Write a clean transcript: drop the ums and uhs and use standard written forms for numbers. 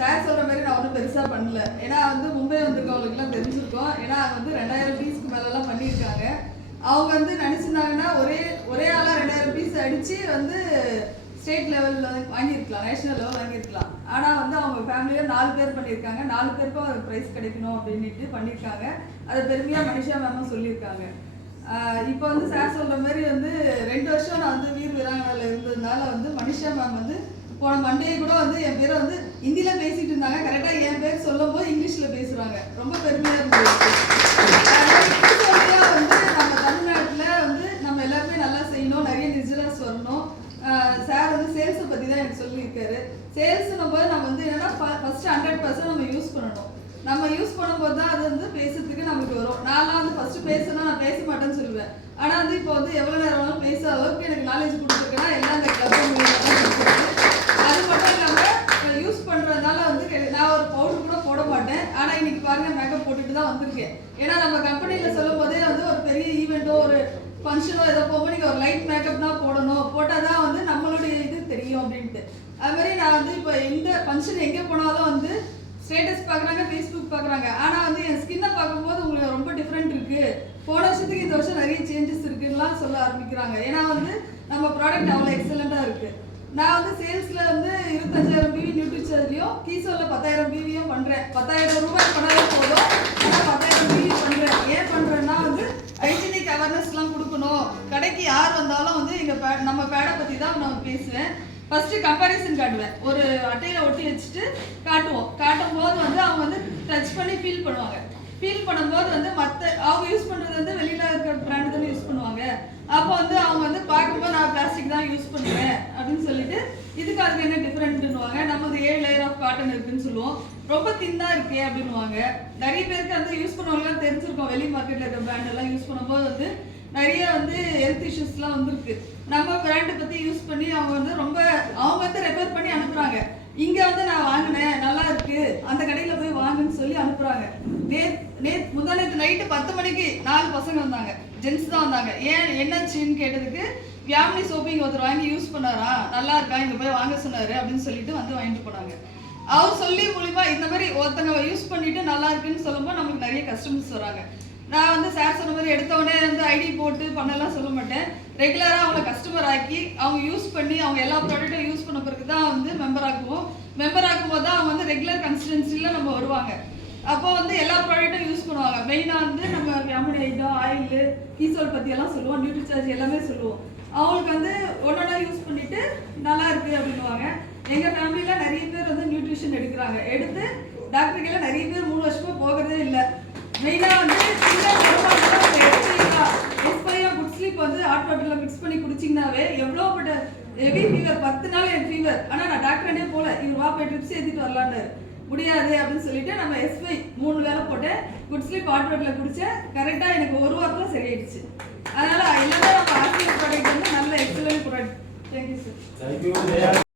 Sir சொல்ற மாதிரி நான் ஒன்றும் பெருசா பண்ணல. ஏன்னா மும்பை வந்திருக்கவங்களுக்குலாம் தெரிஞ்சிருக்கோம். ஏன்னா வந்து 2000 பீஸ்க்கு மேலெல்லாம் பண்ணியிருக்காங்க. அவங்க நினைச்சிருந்தாங்கன்னா ஒரே ஆளா 2000 பீஸ் அடிச்சு ஸ்டேட் லெவல்ல வாங்கியிருக்கலாம், நேஷனல் லெவல் வாங்கியிருக்கலாம். ஆனா அவங்க ஃபேமிலியில 4 பேர் பண்ணியிருக்காங்க. 4 பேருக்கும் ஒரு ப்ரைஸ் கிடைக்கணும் அப்படின்ட்டு பண்ணியிருக்காங்க. அதை பெருமையா மனிஷா மேமும் சொல்லியிருக்காங்க. இப்போ சார் சொல்ற மாதிரி 2 வருஷம் நான் வீர் வீராங்கனால இருந்ததுனால மனிஷா மேம் போன மண்டே கூட என் பேரை ஹிந்தியில பேசிட்டு இருந்தாங்க. கரெக்டா என் பேர் சொல்லும் போது இங்கிலீஷ்ல பேசுறாங்க. ரொம்ப பெருமையா இருந்தது. நம்ம தமிழ்நாட்டுல நம்ம எல்லாருமே நல்லா செய்யணும், நிறைய விசிட்டர்ஸ் வரணும். சார் சேல்ஸை பத்தி தான் எனக்கு சொல்லியிருக்காரு. சேல்ஸ்னும் போது நம்ம என்னன்னா ஃபர்ஸ்ட் 100% நம்ம யூஸ் பண்ணணும். நம்ம யூஸ் பண்ணும்போது தான் அது பேசுறதுக்கு நமக்கு வரும். நான்லாம் ஃபர்ஸ்ட் பேசுனா நான் பேச மாட்டேன்னு சொல்லுவேன். ஆனா இப்போ எவ்வளவு நேரம் வேணாலும் பேச அளவுக்கு எனக்கு நாலேஜ் கொடுத்துருக்கேன்னா எல்லாம் அந்த கிளப் அது மட்டும் இல்லாம யூஸ் பண்றதுனால நான் ஒரு பவுடர் கூட போட மாட்டேன். ஆனா இன்னைக்கு பாருங்க மேக்கப் போட்டுட்டு தான் வந்திருக்கேன். ஏன்னா நம்ம கம்பெனில சொல்லும் போதே ஒரு பெரிய ஈவெண்ட்டோ ஒரு ஃபங்க்ஷனோ ஏதோ போகும்போது நீங்க ஒரு லைட் மேக்கப் தான் போடணும், போட்டாதான் நம்மளுடைய இது தெரியும் அப்படின்ட்டு. அது மாதிரி நான் இப்போ எந்த ஃபங்க்ஷன் எங்கே போனாலும் ஸ்டேட்டஸ் பார்க்குறாங்க, ஃபேஸ்புக் பார்க்குறாங்க. ஆனால் என் ஸ்கின்னை பார்க்கும்போது உங்களுக்கு ரொம்ப டிஃப்ரெண்ட் இருக்கு, போன வருஷத்துக்கு இந்த வருஷம் நிறைய சேஞ்சஸ் இருக்குன்னுலாம் சொல்ல ஆரம்பிக்கிறாங்க. ஏன்னா நம்ம ப்ராடக்ட் அவ்வளோ எக்ஸலண்ட்டாக இருக்கு. நான் சேல்ஸ்ல 25,000 பிவி நியூட்ரிச்சர்லையும் கீசோல 10,000 பிவியும் பண்றேன். 10,000 ரூபாய் பண்ணாலே போதும். ஆனால் 10,000 பிவி பண்றேன். ஏன் பண்றேன்னா ஹைஜீனிக் அவேர்னஸ்லாம் கொடுக்கணும். கடைக்கு யார் வந்தாலும் நம்ம பேடை பத்தி தான் நான் பேசுவேன். ஃபர்ஸ்ட் கம்பாரிசன் காட்டுவேன். ஒரு அட்டையில ஒட்டி வச்சுட்டு காட்டுவோம். காட்டும் போது அவங்க டச் பண்ணி ஃபீல் பண்ணுவாங்க. ஃபீல் பண்ணும்போது மற்ற அவங்க யூஸ் பண்றது வெளியில இருக்கிற பிராண்ட் தானே யூஸ் பண்ணுவாங்க. அப்போ அவங்க பார்க்கும்போது நான் பிளாஸ்டிக் தான் யூஸ் பண்ணுவேன் அப்படின்னு சொல்லிட்டு இதுக்கு அதுக்கு என்ன டிஃபரெண்ட்னுவாங்க. நம்ம 7 லேயர் ஆஃப் காட்டன் இருக்குன்னு சொல்லுவோம். ரொம்ப தின்னா இருக்கே அப்படின்னுவாங்க. நிறைய பேருக்கு யூஸ் பண்ணுவாங்கலாம் தெரிஞ்சிருக்கோம். வெளி மார்க்கெட்ல இருக்கிற பிராண்ட் எல்லாம் யூஸ் பண்ணும்போது நிறைய ஹெல்த் இஷ்யூஸ்லாம் வந்திருக்கு. நம்ம பிராண்டை பத்தி யூஸ் பண்ணி அவங்க ரொம்ப அவங்க ரெஃபர் பண்ணி அனுப்புறாங்க. இங்க நான் வாங்கினேன், நல்லா இருக்கு, அந்த கடையில போய் வாங்குன்னு சொல்லி அனுப்புறாங்க. முந்தானேத்து நைட்டு 10 மணிக்கு 4 பசங்க வந்தாங்க, ஜென்ஸ் தான் வந்தாங்க. ஏன் என்னாச்சுன்னு கேட்டதுக்கு வியாமினி சோப்பிங் ஒருத்தர் வாங்கி யூஸ் பண்ணாரா, நல்லா இருக்கா, இங்க போய் வாங்க சொன்னாரு அப்படின்னு சொல்லிட்டு வாங்கிட்டு போனாங்க. அவர் சொல்லி மூலியமா இந்த மாதிரி ஒருத்தங்க யூஸ் பண்ணிட்டு நல்லா இருக்குன்னு சொல்லும்போது நமக்கு நிறைய கஸ்டமர்ஸ் வராங்க. நான் சார் சொன்ன மாதிரி எடுத்தவொடனே ஐடி போட்டு பண்ணலாம் சொல்ல மாட்டேன். ரெகுலராக அவங்கள கஸ்டமர் ஆக்கி அவங்க யூஸ் பண்ணி அவங்க எல்லா ப்ராடக்ட்டும் யூஸ் பண்ண பிறகு தான் மெம்பர் ஆக்குவோம். மெம்பர் ஆக்கும்போது தான் அவங்க ரெகுலர் கன்சிஸ்டன்சியில் நம்ம வருவாங்க. அப்போ எல்லா ப்ராடக்ட்டும் யூஸ் பண்ணுவாங்க. மெயினாக நம்ம வியாமினி ஐட்டம், ஆயில், கீசோல் பற்றியெல்லாம் சொல்லுவோம், நியூட்ரிசார்ஜ் எல்லாமே சொல்லுவோம். அவங்களுக்கு ஒன்றொன்னா யூஸ் பண்ணிட்டு நல்லா இருக்கு அப்படின்வாங்க. எங்கள் ஃபேமிலியில் நிறைய பேர் நியூட்ரிஷன் எடுக்கிறாங்க. எடுத்து டாக்டருக்கெல்லாம் நிறைய பேர் 3 வருஷமா போகிறதே இல்லை. மெயினாக ஹாட் வாட்டர்ல மிக்ஸ் பண்ணி குடிச்சிங்கனாவே எவ்வளோ பட்ட ஹெவி ஃபீவர், 10 நாள் எனக்கு ஃபீவர். ஆனால் நான் டாக்டரே போல, இவர் வா போய் ட்ரிப்ஸ் ஏற்றிட்டு வரலான்னு முடியாது அப்படின்னு சொல்லிட்டு நம்ம எஸ்பை 3 வேலை போட்டேன். குட் ஸ்லீப் ஹாட் வாட்டர்ல குடிச்சேன். கரெக்டாக எனக்கு 1 வாரத்தில் சரியாயிடுச்சு. அதனால எல்லாமே நம்ம ஆர்டிஃபிஷியல் ப்ராடக்ட் நல்ல எக்ஸலன்ட் ப்ராடக்ட். Thank you sir.